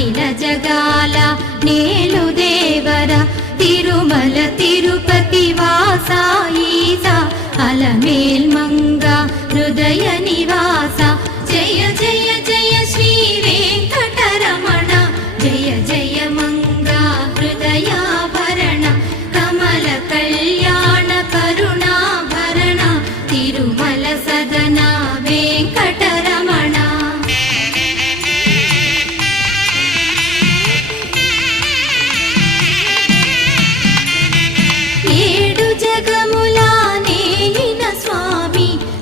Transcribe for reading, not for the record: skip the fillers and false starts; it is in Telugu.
అఖిల జగాల నేలు దేవర తిరుమల తిరుపతి వాసా ఈసా అలమేల్ మంగ హృదయ నివాస జయ జయ జయ శ్రీ వెంకటరమణ జయ జయ మంగ హృదయాభరణ కమల కళ్యాణ కరుణాభరణ తిరుమల సదన వెంకటరమణ